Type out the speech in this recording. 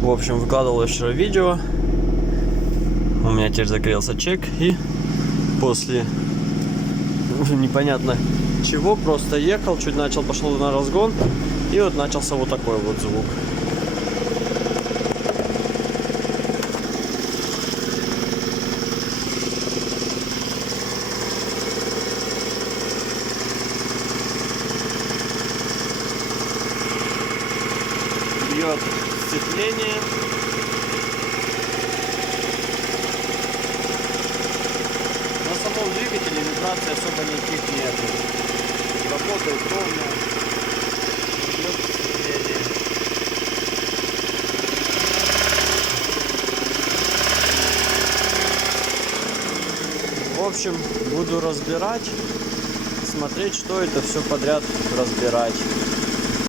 В общем, выкладывал вчера видео. У меня теперь загорелся чек. И после непонятно чего просто ехал, чуть пошел на разгон. И вот начался вот такой вот звук. Бьет сцепление. На самом двигателе вибрации особо никаких нет. Работает ровно. Бьет сцепление. В общем, буду разбирать, смотреть, что это все подряд разбирать.